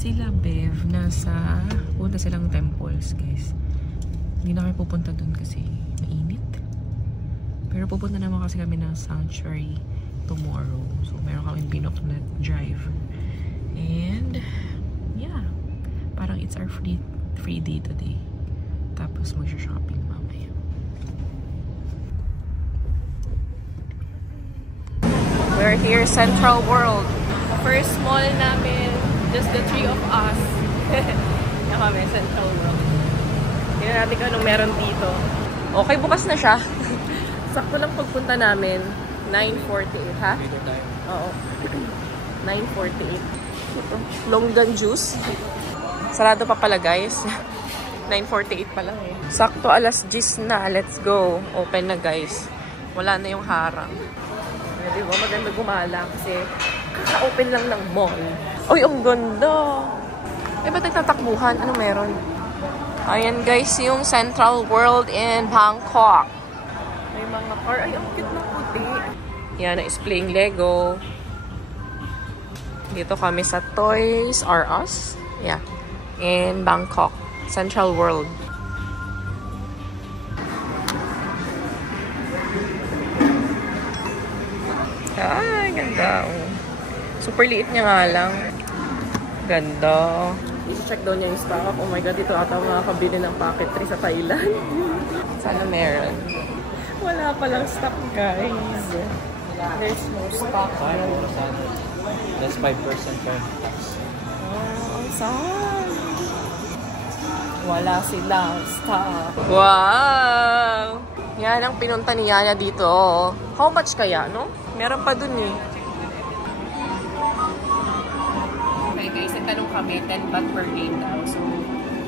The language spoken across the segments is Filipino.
Sila Bev, punta silang temples, guys. Hindi na kami pupunta dun kasi mainit. Pero pupunta naman kasi kami ng sanctuary tomorrow. So, meron kami binook na drive. And, yeah. Parang it's our free day today. Tapos mag-shopping mamaya. We're here, Central World. First mall namin. Just the three of us. Na kami, Central World. Tingnan natin kung anong meron dito. Okay, bukas na siya. Sakto lang pagpunta namin. 9:48, ha? Oo. 9:48. Longgan juice. Sarado pa pala, guys. 9:48 pa lang eh. Sakto alas 10 na. Let's go. Open na, guys. Wala na yung harang. Diba? Maganda gumala kasi kaka-open lang ng mall. Uy, ang ganda! Eh, ba't nagtatakbuhan? Ano meron? Ayan, guys, yung Central World in Bangkok. May mga car. Ay, ang cute ng puti. Yan, is playing Lego. Dito kami sa Toys R Us. Yeah. In Bangkok. Central World. Ay, ganda. Super liit niya nga lang. Ganda. I-check daw niya yung stock. Oh my god, dito ata makakabili ng packetry sa Thailand. Sana meron. Wala palang stock, guys. There's no stock. That's 5% per tax. Oh, ang sad. Wala silang stock. Wow! Yan ang pinunta ni Yana dito. How much kaya, no? Meron pa dun eh. Okay guys, nagtanong kami, 10 baht per game daw. So,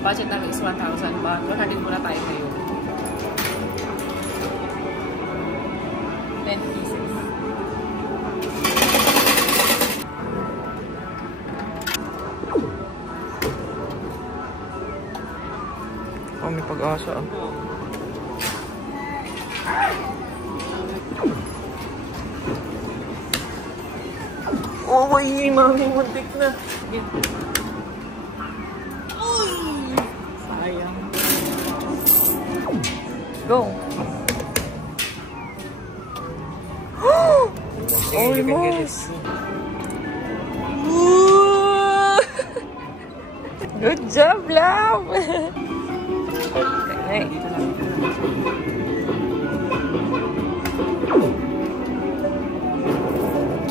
budget namin is 1,000 baht. 100 muna tayo ngayon. 10 pieces. Oh, may pag-asa ah. Oh, may mami, muntik na. Uy! Sayang. Go! Almost! Good job, love! Okay.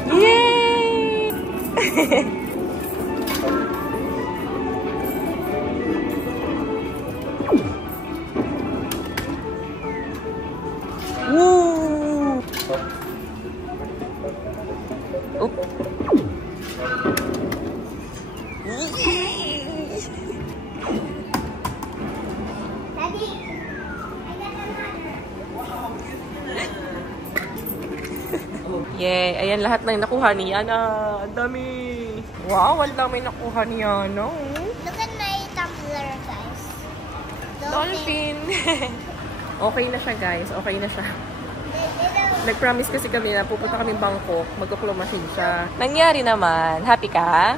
Yay! Woo! Oop. Yay! Ayan lahat ng nakuha ni Yana. Ang dami! Wow! Ang dami nakuha ni Yana. Look at my tumbler, guys. Dolphin! Okay na siya, guys. Okay na siya. Nag-promise kasi kami na pupunta kami Bangkok. Magkukulomasin siya. Nangyari naman. Happy ka?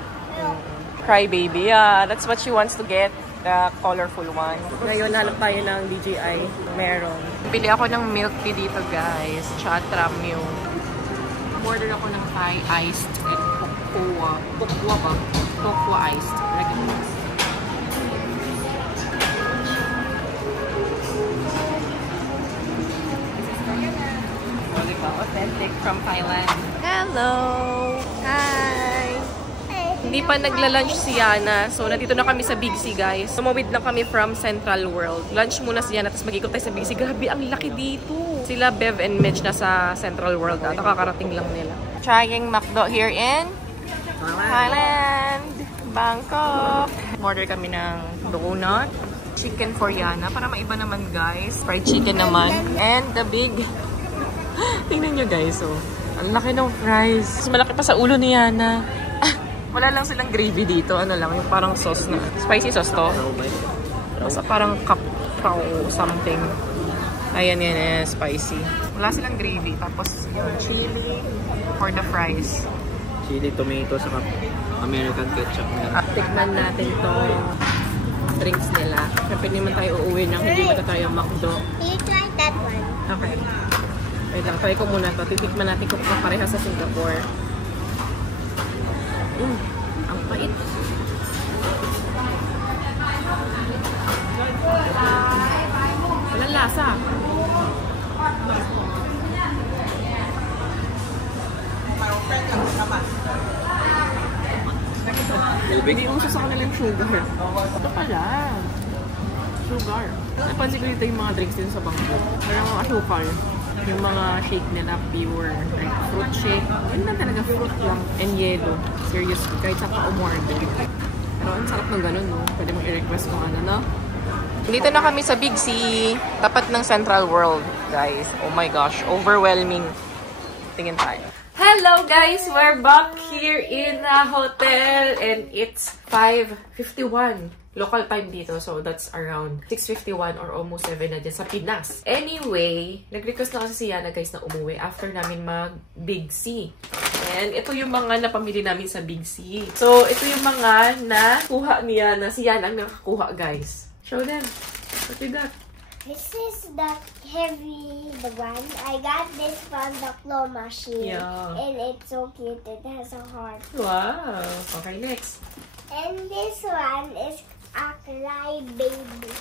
Cry baby. Yeah, that's what she wants to get. The colorful one. Ngayon, hanap tayo ng DJI. Meron. Pili ako ng milk tea dito, guys. Chatra milk. Order ako ng Thai iced and Tokwa ba? Tokwa iced. Regular. Authentic from Thailand. Hello! Hi! Hindi pa nagla-lunch si Yana. So, nandito na kami sa Big C, guys. Tumawid na kami from Central World. Lunch muna si Yana, tapos mag-ikot tayo sa Big C. Grabe, ang laki dito. Sila Bev and Midge na sa Central World. At kakarating lang nila. Trying McDo here in Thailand, Bangkok. Order kami ng donut. Chicken for Yana. Para maiba naman, guys. Fried chicken naman. And the big... Tingnan nyo, guys. Oh. Ang laki ng fries. Mas malaki pa sa ulo ni Yana. Wala lang silang gravy dito. Ano lang, yung parang sauce na. Spicy sauce to. Basta parang kapaw something. Ayan, yan, spicy. Wala silang gravy. Tapos yung chili for the fries. Chili, tomato, saka American ketchup na yan. Tikman natin tong drinks nila. Siyempre naman tayo uuwi nang hindi mata tayo McDo. You try that one. Okay. Wait lang, try ko muna to. Titikman natin kung kapareha sa Singapore. Ang pait. Walang lasa. Hindi uso sa kanila yung sugar. Ito pala. Sugar. Napansin ko dito yung mga drinks din sa bangko. Parang mga asukal. Yung mga shake nila pure. Like fruit shake. Yun na talaga fruit lang. And yellow. Seriously. Kahit sa ka-umorder. Pero ang sarap ng ganun, no? Pwede mong i-request kung ano, no? Dito na kami sa Big C. Tapat ng Central World, guys. Oh my gosh. Overwhelming. Tingin tayo. Hello guys! We're back here in the hotel and it's 5:51 local time dito. So that's around 6:51 or almost 7 na dyan sa Pinas. Anyway, nag-request na kasi si Yana guys na umuwi after namin mag Big C. And ito yung mga napamili namin sa Big C. So ito yung mga nakuha ni Yana. Si Yana ang nakakuha guys. Show them. What you got? This is the heavy, the one. I got this from the claw machine. Yeah. And it's so cute. It has a heart. Wow. Okay, next. And this one is a cry baby.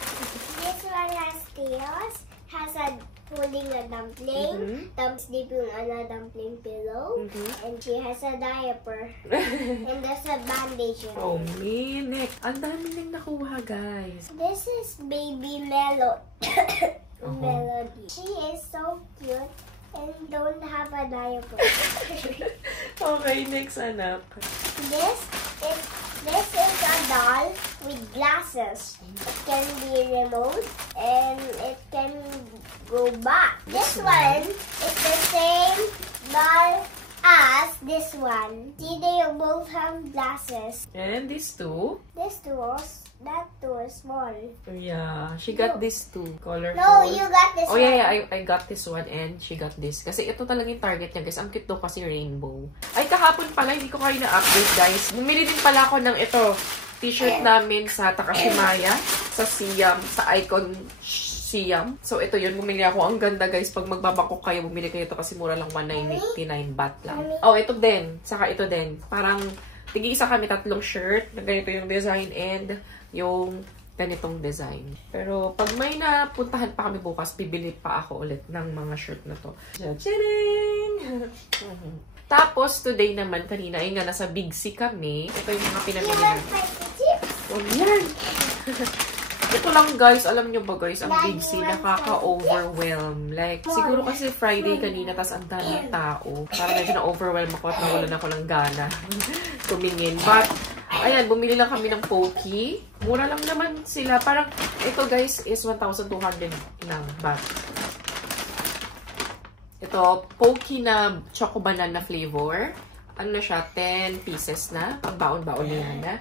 This one has tails, has a holding a dumpling, sleeping on a dumpling pillow, and she has a diaper. And there's a bandage in Oh, it. Minik. Ang dami nang nakuha, guys. This is baby Melody. She is so cute and don't have a diaper. Okay, next, anak. This is a doll with glasses. It can be remote and it can go back. This one is the same doll as this one. See, they both have glasses. And these two? That two is small. Yeah, she got these two. Colorful. No, you got this Oh, one. yeah, I got this one and she got this. Kasi ito talaga yung target niya, guys. Ang cute daw kasi rainbow. Ay, kahapon pala, hindi ko kayo na-update, guys. Bumili din pala ako ng ito. T-shirt namin sa Takashimaya, sa Siam, sa Icon Siam. So, ito yun. Bumili ako. Ang ganda, guys. Pag magbabangkok kayo, bumili kayo ito kasi mura lang 1,989 baht lang. Oh, ito din. Saka ito din. Parang, tig-isa kami 3 shirt. Ganito yung design and yung ganitong design. Pero, pag may napuntahan pa kami bukas, bibili pa ako ulit ng mga shirt na to. Tadang! Tapos, today naman, kanina, ay nga, nasa Big C kami. Ito yung mga pinamili namin. Oh, yan! Ito lang, guys. Alam nyo ba, guys, ang Big C nakaka-overwhelm. Like, siguro kasi Friday kanina, tas ang daming tao. Parang medyo na-overwhelm ako at nawalan ako ng gana tumingin. But, ayan, bumili lang kami ng Pocky. Mura lang naman sila. Parang, ito, guys, is 1,200 lang baht. Ito, Pocky na choco banana flavor. Ano na siya? 10 pieces na. Ang baon-baon na yan, na.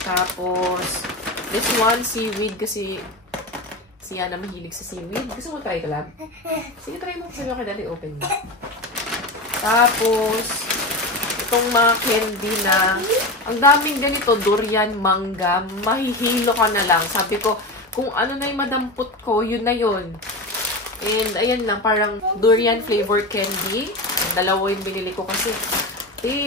Tapos, this one, seaweed, kasi si Yana mahilig sa seaweed. Gusto mo try ito lang? Sige, try mo. Sabi ko kay Daddy, open mo. Tapos, itong mga candy na, ang daming ganito, durian, mangga, mahihilo ka na lang. Sabi ko, kung ano na yung madampot ko, yun na yun. And, ayan lang, parang durian flavor candy. Dalawa yung binili ko kasi,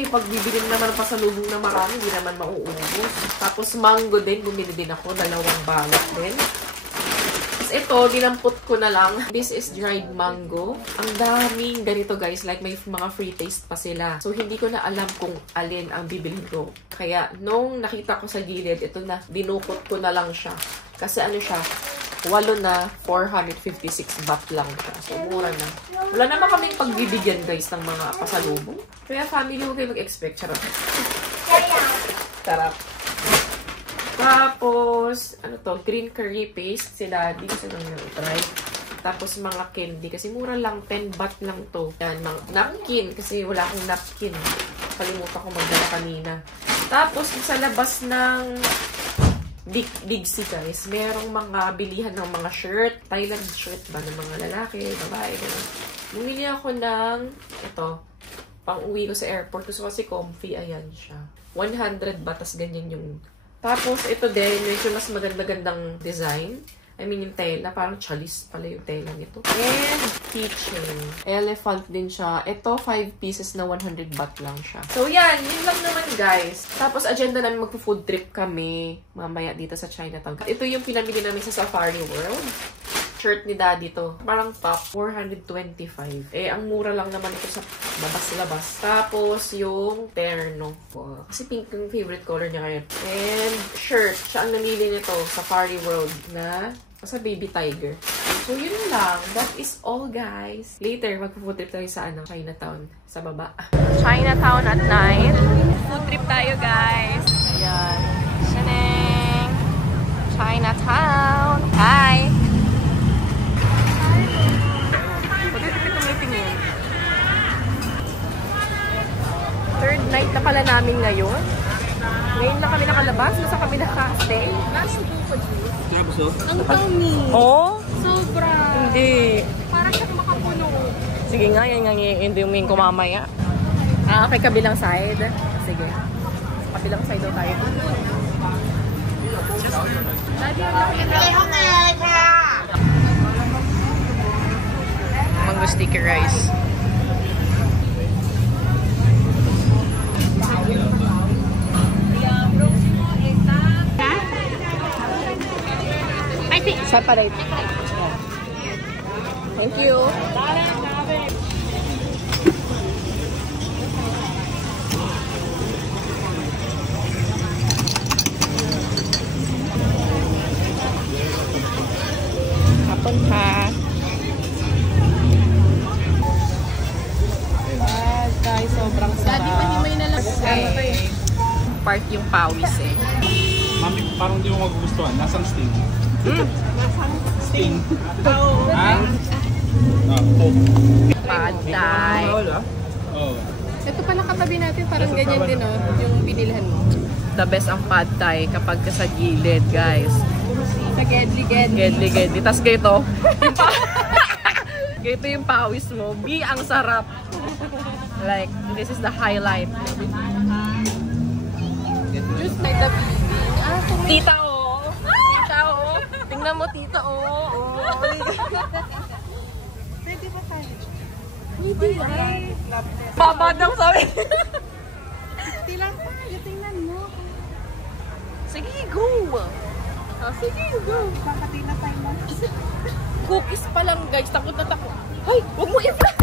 pag bibili naman pa sa lubong na marami, hindi naman mauubos. Tapos, mango din, bumili din ako, 2 balot din. Tapos, ito, dinampot ko na lang. This is dried mango. Ang daming ganito, guys. Like, may mga free taste pa sila. So, hindi ko na alam kung alin ang bibilhin ko. Kaya, nung nakita ko sa gilid, ito na, dinukot ko na lang siya. Kasi ano siya, 8 na 456 baht lang siya. So, mura na. Wala naman kaming pagbibigyan, guys, ng mga pasalubong. Kaya family, huwag kayo mag-expect. Charot. Sarap. Tapos, ano to, green curry paste. Si Daddy, gusto nang try. Tapos, mga candy. Kasi mura lang, 10 baht lang to. Yan, mga napkin. Kasi wala akong napkin. Kalimutan ko magdala kanina. Tapos, sa labas ng Big C, guys, merong mga bilihan ng mga shirt. Thailand shirt ba ng mga lalaki, babae, gano'n. Bumili ako ng, ito, pang uwi ko sa airport. Gusto kasi comfy. Ayan siya. 100 ba? Tas ganyan yung... Tapos, ito din, medyo mas maganda-gandang design. I mean, yung tela, parang chalice pala yung tela nito. And keychain. Elephant din siya. Ito, 5 pieces na 100 baht lang siya. So, yan. Yun lang naman, guys. Tapos, agenda namin magpo-food trip kami mamaya dito sa Chinatown. Ito yung pinamili namin sa Safari World. Shirt ni Daddy to. Parang top, 425. Eh, ang mura lang naman ito sa labas-labas. Tapos, yung terno. Wow. Kasi pink yung favorite color niya ngayon. And shirt. Siya ang namili nito, Safari World na sa Baby Tiger. So, yun lang. That is all, guys. Later, magpo-food trip tayo sa Chinatown. Sa baba. Chinatown at night. Food trip tayo, guys. Ayan. Shaneng. Chinatown. Hi! Third night na pala namin ngayon. Ngayon lang kami nakalabas. Nasa kami nakastay. Ang dami. Oh? Sobra. Hindi. Parang siyang makapuno. Sige nga, yan nga i-ending ko mamaya. Okay, kabilang side. Sige. Kabilang side daw tayo. Mango sticky rice. Separate. Thank you. Hapon pa. Guys, sobrang sarap. Daddy, mahimay na lang. Part yung pawis eh. Mami, parang di mo magugustuhan. Nasang sting? Sting? Ha? Coke. Pad Thai. Oo. Ito pala katabi natin, parang ganyan din, oh, yung binilhan mo. The best ang pad thai kapag sa gilid, guys. Sa gedli-gedli. Gedli-gedli. Tapos ganito. Ganito yung pawis mo. B, ang sarap. Like, this is the highlight. Just like the Tita, oh. Tita, oh. Tingnan mo, tita, oh. Pwede ba tayo? Hindi yan. Babadang sabi. Tilang tayo, tingnan mo. Sige, go. Oh, sige, go. Kakati na tayo mo. Cookies pa lang, guys. Takot na takot. Ay, huwag mo i-vlog.